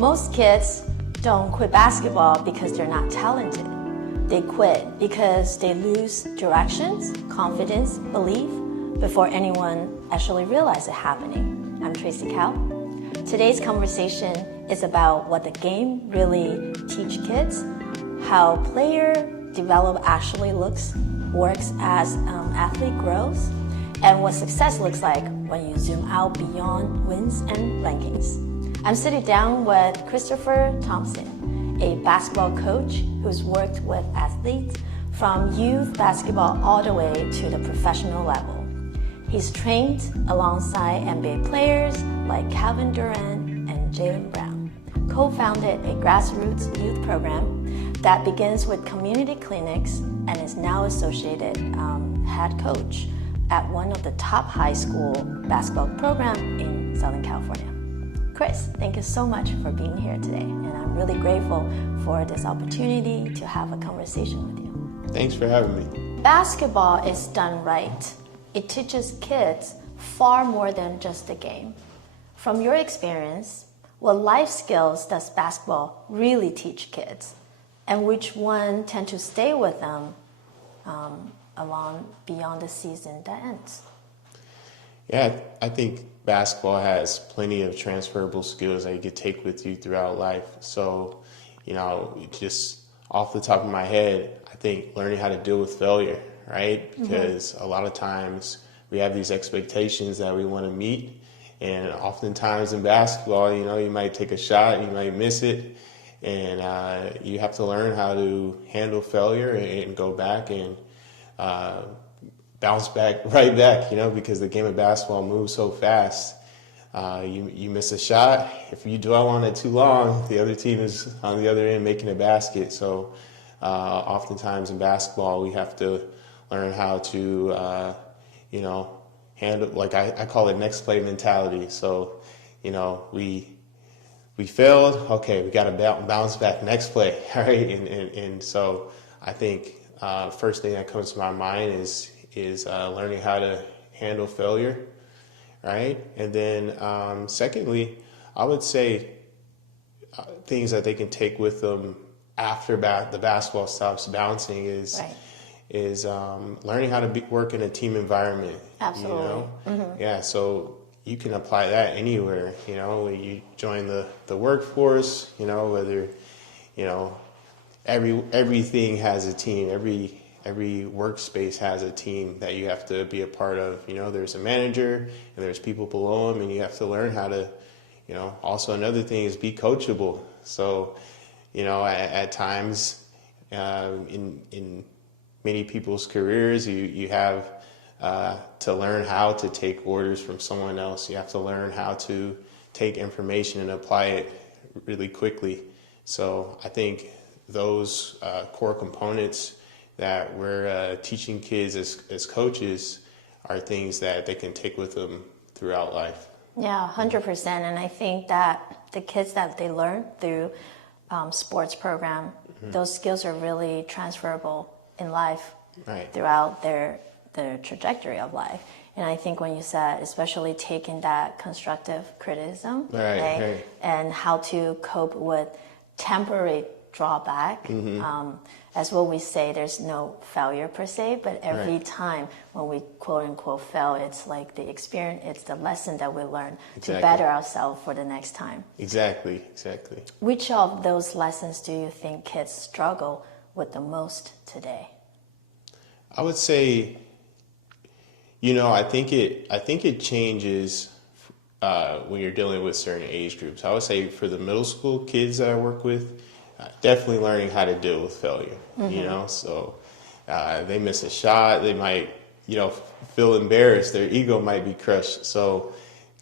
Most kids don't quit basketball because they're not talented. They quit because they lose directions, confidence, belief before anyone actually realizes it happening. I'm Tracy Kao. Today's conversation is about what the game really teach kids, how player develop actually works as athlete grows, and what success looks like when you zoom out beyond wins and rankings. I'm sitting down with Christopher Thompson, a basketball coach who's worked with athletes from youth basketball all the way to the professional level. He's trained alongside NBA players like Kevin Durant and Jaylen Brown, co-founded a grassroots youth program that begins with community clinics and is now associated head coach at one of the top high school basketball programs in Southern California. Chris, thank you so much for being here today, and I'm really grateful for this opportunity to have a conversation with you. Thanks for having me. Basketball is done right. It teaches kids far more than just a game. From your experience, what life skills does basketball really teach kids, and which one tend to stay with them along beyond the season that ends? Yeah, I think basketball has plenty of transferable skills that you could take with you throughout life. So, just off the top of my head, I think learning how to deal with failure, right? Because a lot of times we have these expectations that we want to meet. And oftentimes in basketball, you might take a shot, you might miss it. And you have to learn how to handle failure and go back and bounce back right back, because the game of basketball moves so fast. You miss a shot. If you dwell on it too long, the other team is on the other end making a basket. So oftentimes in basketball, we have to learn how to, handle, like I call it next play mentality. So, we failed. Okay, we got to bounce back next play, right? And so I think first thing that comes to my mind is learning how to handle failure, right? And then secondly, I would say things that they can take with them after the basketball stops bouncing is learning how to work in a team environment. Absolutely. Yeah, so you can apply that anywhere, when you join the workforce, whether, everything has a team, every workspace has a team that you have to be a part of. There's a manager and there's people below them, and you have to learn how to, also another thing is be coachable. So, at times in many people's careers, you have to learn how to take orders from someone else. You have to learn how to take information and apply it really quickly. So I think those core components that we're teaching kids as coaches are things that they can take with them throughout life. Yeah, 100%. And I think that the kids that they learn through sports program, those skills are really transferable in life throughout their trajectory of life. And I think when you said, especially taking that constructive criticism, and how to cope with temporary drawback, as what we say, there's no failure per se, but every time when we quote unquote fail, it's like the experience, it's the lesson that we learn to better ourselves for the next time. Exactly. Which of those lessons do you think kids struggle with the most today? I would say, I think it changes when you're dealing with certain age groups. I would say for the middle school kids that I work with, definitely learning how to deal with failure. So they miss a shot, they might, feel embarrassed, their ego might be crushed. So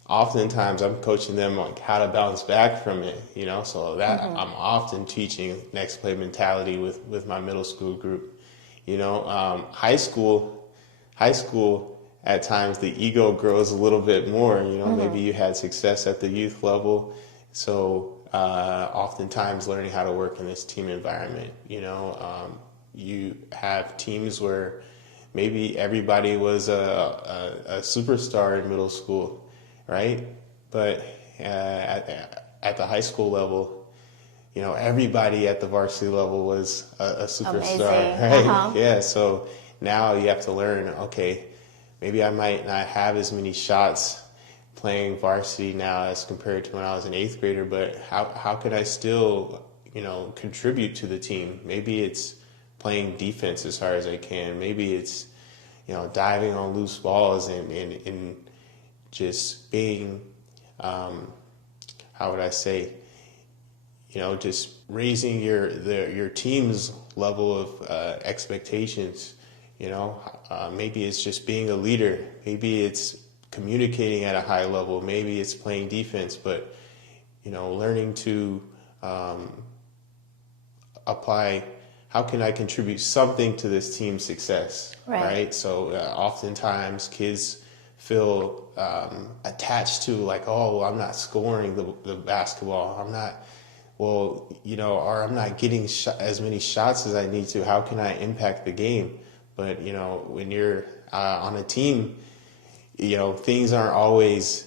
oftentimes I'm coaching them on how to bounce back from it. So that I'm often teaching next play mentality with my middle school group. High school, at times the ego grows a little bit more. Maybe you had success at the youth level, so oftentimes learning how to work in this team environment. You have teams where maybe everybody was a superstar in middle school, right? But at the high school level, you know, everybody at the varsity level was a superstar, amazing. right? Uh-huh. Yeah. So now you have to learn, okay, maybe I might not have as many shots playing varsity now as compared to when I was an 8th grader, but how could I still, you know, contribute to the team? Maybe it's playing defense as hard as I can. Maybe it's, you know, diving on loose balls and just being, how would I say, you know, just raising your team's level of expectations. You know, maybe it's just being a leader. Maybe it's communicating at a high level. Maybe it's playing defense. But, you know, learning to apply, how can I contribute something to this team's success, right? So oftentimes kids feel attached to, like, oh, I'm not scoring the basketball. I'm not, well, you know, or I'm not getting as many shots as I need to. How can I impact the game? But, you know, when you're on a team, you know, things aren't always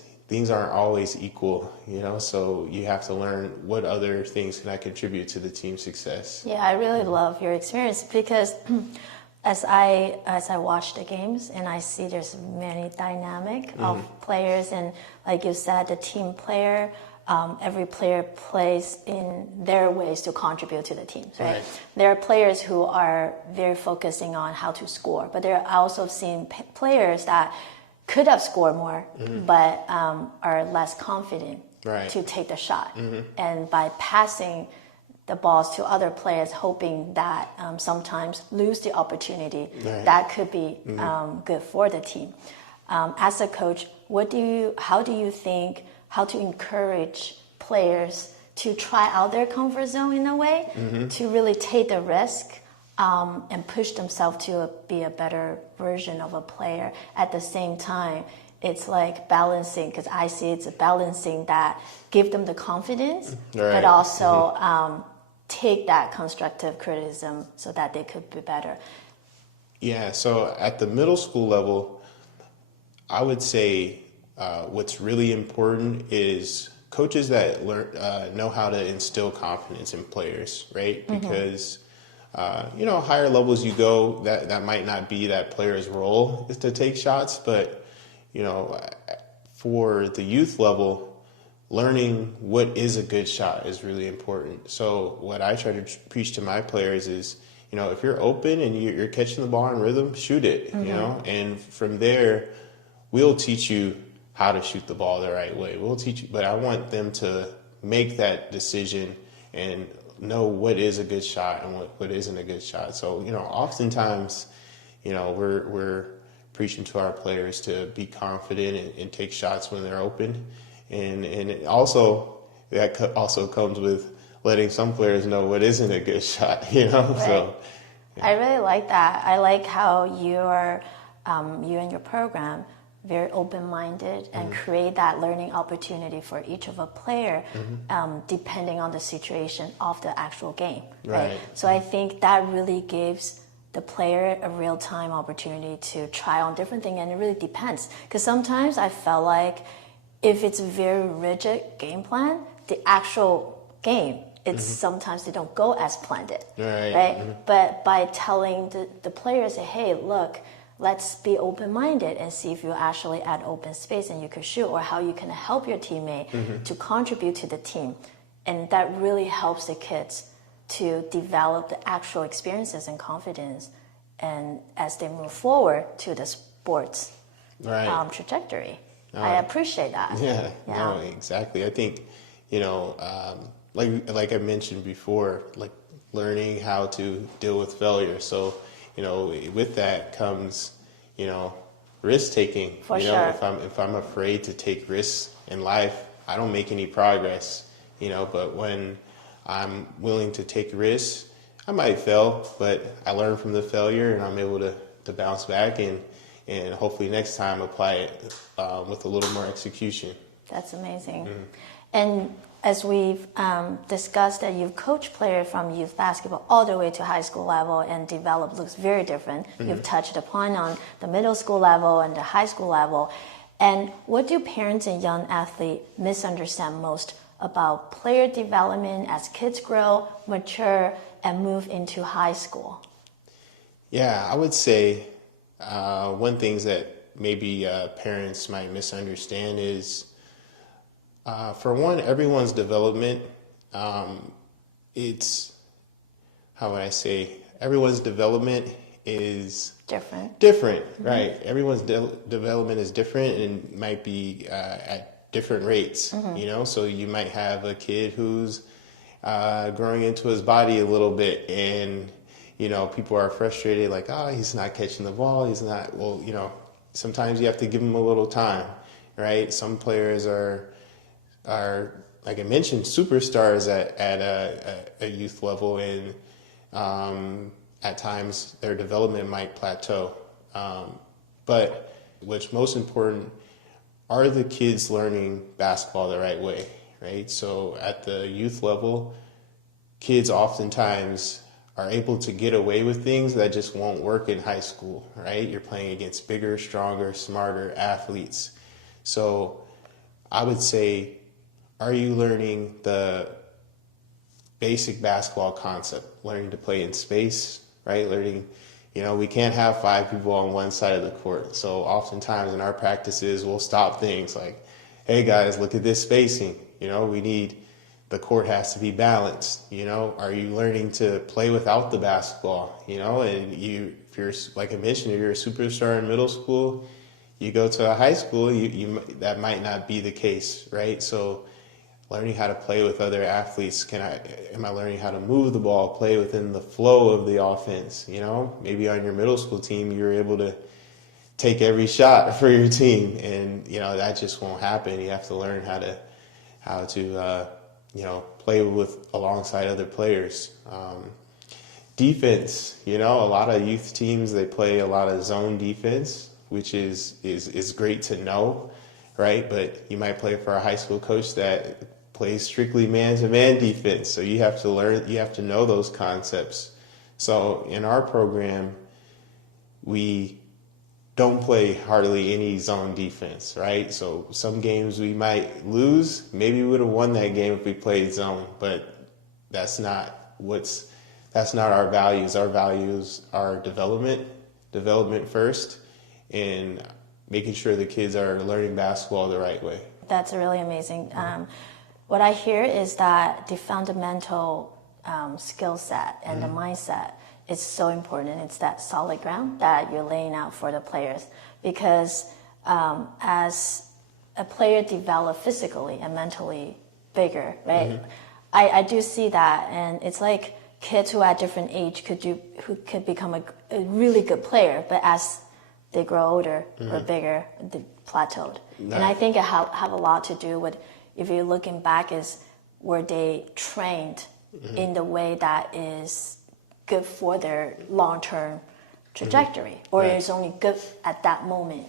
equal, you know, so you have to learn what other things can I contribute to the team's success. Yeah, I really love your experience, because as I watch the games and I see there's many dynamic of players, and like you said, the team player, every player plays in their ways to contribute to the teams, right? There are players who are very focusing on how to score, but there are also seen players that could have scored more, but are less confident to take the shot. And by passing the balls to other players, hoping that sometimes lose the opportunity, that could be good for the team. As a coach, how do you think, how to encourage players to try out their comfort zone in a way, to really take the risk and push themselves to be a better version of a player? At the same time, it's like balancing, because I see it's a balancing that give them the confidence, but also take that constructive criticism so that they could be better. Yeah, so at the middle school level, I would say what's really important is coaches that know how to instill confidence in players, right? Because you know, higher levels you go, that might not be that player's role is to take shots, but, you know, for the youth level, learning what is a good shot is really important. So what I try to preach to my players is, you know, if you're open and you're catching the ball in rhythm, shoot it, you know, and from there, we'll teach you how to shoot the ball the right way. We'll teach you, but I want them to make that decision and know what is a good shot and what isn't a good shot. So, you know, oftentimes, you know, we're preaching to our players to be confident and take shots when they're open. And it also, that also comes with letting some players know what isn't a good shot, you know? So yeah. I really like that. I like how you and your program very open-minded and create that learning opportunity for each of a player, depending on the situation of the actual game. Right. So I think that really gives the player a real-time opportunity to try on different things, and it really depends. Because sometimes I felt like if it's a very rigid game plan, the actual game, it's sometimes they don't go as planned it. Right. But by telling the players, hey, look, let's be open-minded and see if you actually add open space and you could shoot, or how you can help your teammate to contribute to the team. And that really helps the kids to develop the actual experiences and confidence, and as they move forward to the sports trajectory. I appreciate that. Yeah, no, exactly. I think, you know, like I mentioned before, like learning how to deal with failure. So, you know, with that comes, you know, risk taking. For you sure. know, if I'm afraid to take risks in life, I don't make any progress. You know, but when I'm willing to take risks, I might fail, but I learn from the failure and I'm able to bounce back and hopefully next time apply it with a little more execution. That's amazing. And as we've discussed, that you've coached players from youth basketball all the way to high school level, and developed looks very different. You've touched upon on the middle school level and the high school level. And what do parents and young athletes misunderstand most about player development as kids grow, mature, and move into high school? Yeah, I would say one thing that maybe parents might misunderstand is, for one, everyone's development, it's, how would I say, everyone's development is different, right? Everyone's development is different and might be at different rates, you know? So you might have a kid who's growing into his body a little bit, and, you know, people are frustrated, like, oh, he's not catching the ball, he's not, well, you know, sometimes you have to give him a little time, right? Some players are like I mentioned, superstars at a youth level, and at times their development might plateau. But what's most important, are the kids learning basketball the right way, right? So at the youth level, kids oftentimes are able to get away with things that just won't work in high school, right? You're playing against bigger, stronger, smarter athletes. So I would say, are you learning the basic basketball concept, learning to play in space, right? Learning, you know, we can't have 5 people on one side of the court. So oftentimes in our practices, we'll stop things like, hey guys, look at this spacing. You know, the court has to be balanced. You know, are you learning to play without the basketball? You know, and if you're, like I mentioned, if you're a superstar in middle school, you go to a high school, that might not be the case, right? So learning how to play with other athletes. Am I learning how to move the ball, play within the flow of the offense? You know, maybe on your middle school team, you're able to take every shot for your team, and, you know, that just won't happen. You have to learn how to you know, play alongside other players. Defense, you know, a lot of youth teams, they play a lot of zone defense, which is great to know, right? But you might play for a high school coach that plays strictly man-to-man defense. So you have to know those concepts. So in our program, we don't play hardly any zone defense, right? So some games we might lose. Maybe we would have won that game if we played zone, but that's not our values. Our values are development first, and making sure the kids are learning basketball the right way. That's really amazing. What I hear is that the fundamental skill set and the mindset is so important. It's that solid ground that you're laying out for the players, because as a player develops physically and mentally bigger, right? I do see that, and it's like kids who at different age who could become a really good player, but as they grow older or bigger, they plateaued. Nice. And I think it have a lot to do with, if you're looking back, is were they trained in the way that is good for their long-term trajectory, or it's only good at that moment,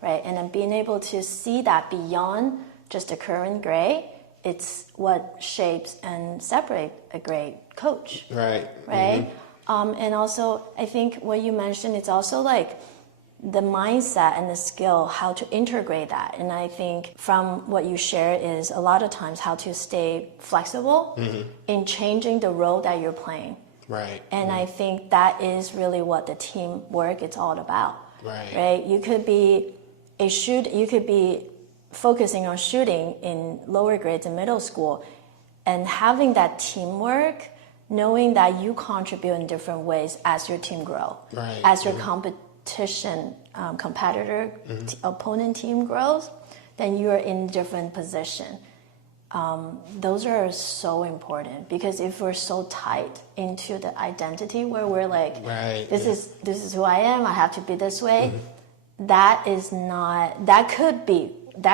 right? And then being able to see that beyond just the current grade, it's what shapes and separates a great coach, right? And also, I think what you mentioned, it's also like the mindset and the skill, how to integrate that. And I think from what you share is a lot of times how to stay flexible in changing the role that you're playing. Right. And I think that is really what the teamwork is all about. Right. You could be focusing on shooting in lower grades in middle school, and having that teamwork, knowing that you contribute in different ways as your team grow, as your competitor, opponent team grows, then you're in different position. Those are so important, because if we're so tight into the identity where we're like, this is who I am, I have to be this way, that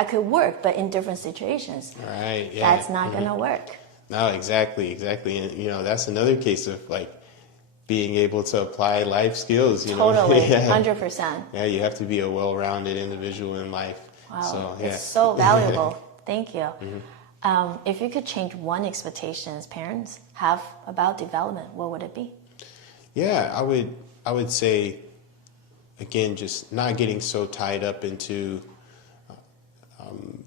could work, but in different situations, that's not gonna work. No, exactly. And, you know, that's another case of like being able to apply life skills, you know. Totally, 100%. Yeah, you have to be a well-rounded individual in life. Wow, so, it's so valuable. Thank you. If you could change one expectation parents have about development, what would it be? Yeah, I would say, again, just not getting so tied up into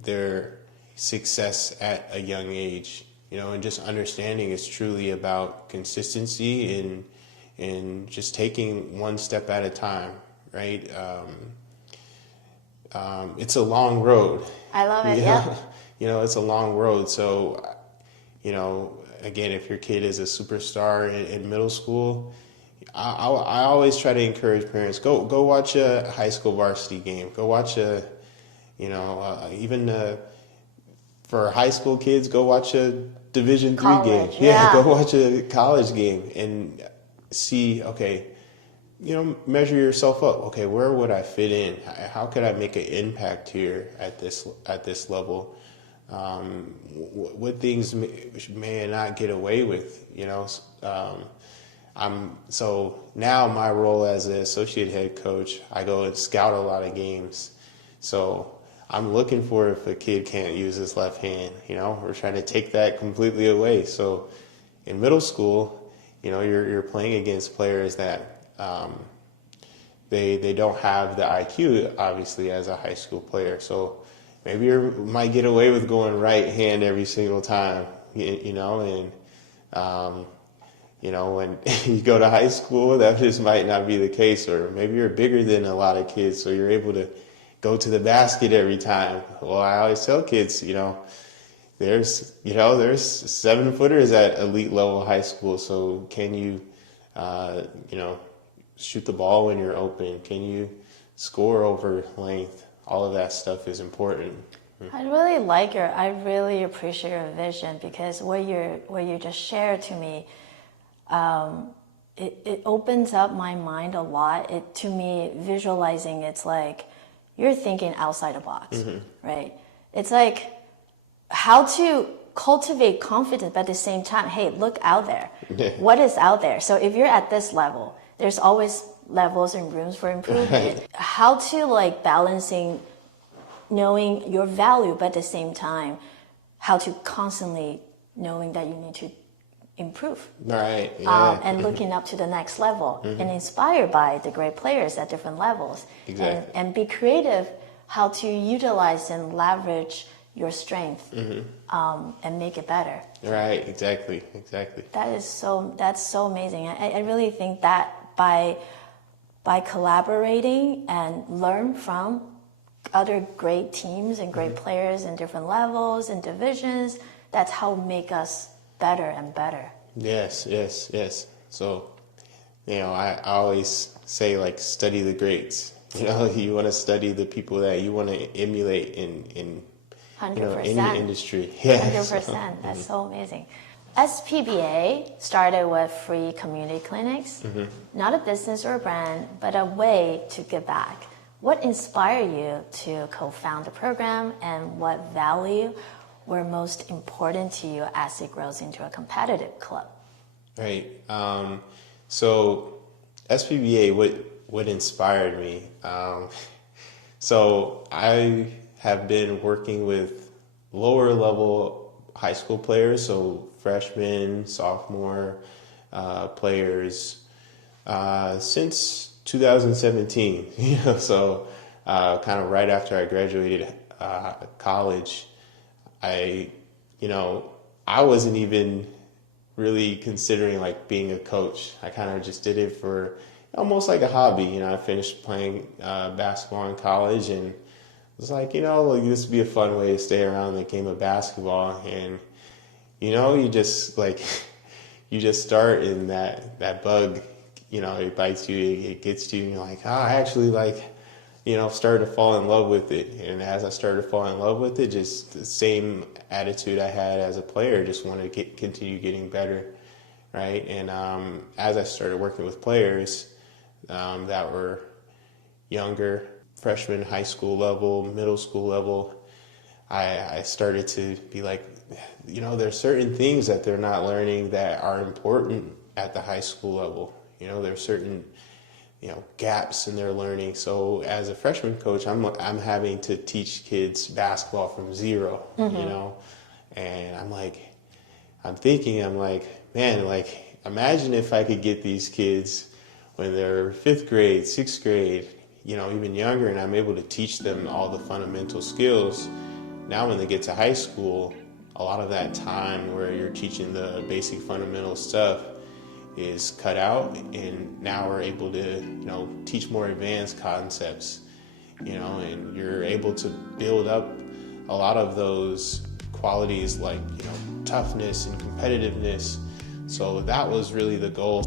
their success at a young age, and just understanding it's truly about consistency and just taking one step at a time, right? It's a long road. I love it. Yeah. It's a long road. So, again, if your kid is a superstar in middle school, I always try to encourage parents, go watch a high school varsity game. Go watch for high school kids, go watch a Division III game. Yeah, go watch a college game and see, okay, measure yourself up. Okay, where would I fit in? How could I make an impact here at this level? What things may I not get away with? So now my role as an associate head coach, I go and scout a lot of games. So I'm looking for if a kid can't use his left hand. We're trying to take that completely away. So in middle school, you're playing against players that they don't have the IQ, obviously, as a high school player. So maybe you might get away with going right hand every single time, and when you go to high school, that just might not be the case. Or maybe you're bigger than a lot of kids, so you're able to go to the basket every time. Well, I always tell kids, there's 7-footers at elite level high school. So can you, shoot the ball when you're open? Can you score over length? All of that stuff is important. I really appreciate your vision, because what you just shared to me, it opens up my mind a lot. To me, visualizing, it's like you're thinking outside the box, right? It's like how to cultivate confidence, but at the same time, hey, look out there. What is out there? So if you're at this level, there's always levels and rooms for improvement. How to balancing knowing your value, but at the same time, how to constantly knowing that you need to improve. Right. Yeah. And looking up to the next level and inspired by the great players at different levels. Exactly. And be creative how to utilize and leverage your strength and make it better. Right. Exactly. That's so amazing. I really think that by collaborating and learn from other great teams and great players in different levels and divisions, that's how make us better and better. Yes. So, I always say, study the greats. You want to study the people that you want to emulate in 100%. any industry. Yes. 100%. That's so amazing. SPBA started with free community clinics, not a business or a brand, but a way to give back. What inspired you to co-found the program, and what value were most important to you as it grows into a competitive club? Right. So SPBA, what inspired me? So I have been working with lower level high school players, so freshmen, sophomore players, since 2017. So kind of right after I graduated college, I wasn't even really considering being a coach. I kind of just did it for almost like a hobby. I finished playing basketball in college and was like, this would be a fun way to stay around the game of basketball. And you just start, and that bug, it bites you, it gets to you, and you're like, I actually started to fall in love with it. And as I started to fall in love with it, just the same attitude I had as a player, just wanted to continue getting better, right? And as I started working with players that were younger, freshman, high school level, middle school level, I started to be like, there's certain things that they're not learning that are important at the high school level. There's certain gaps in their learning. So as a freshman coach, I'm having to teach kids basketball from zero, and I'm thinking, man, imagine if I could get these kids when they're 5th grade, 6th grade, even younger, and I'm able to teach them all the fundamental skills. Now when they get to high school, a lot of that time where you're teaching the basic fundamental stuff is cut out, and now we're able to, teach more advanced concepts, and you're able to build up a lot of those qualities like, toughness and competitiveness. So that was really the goal.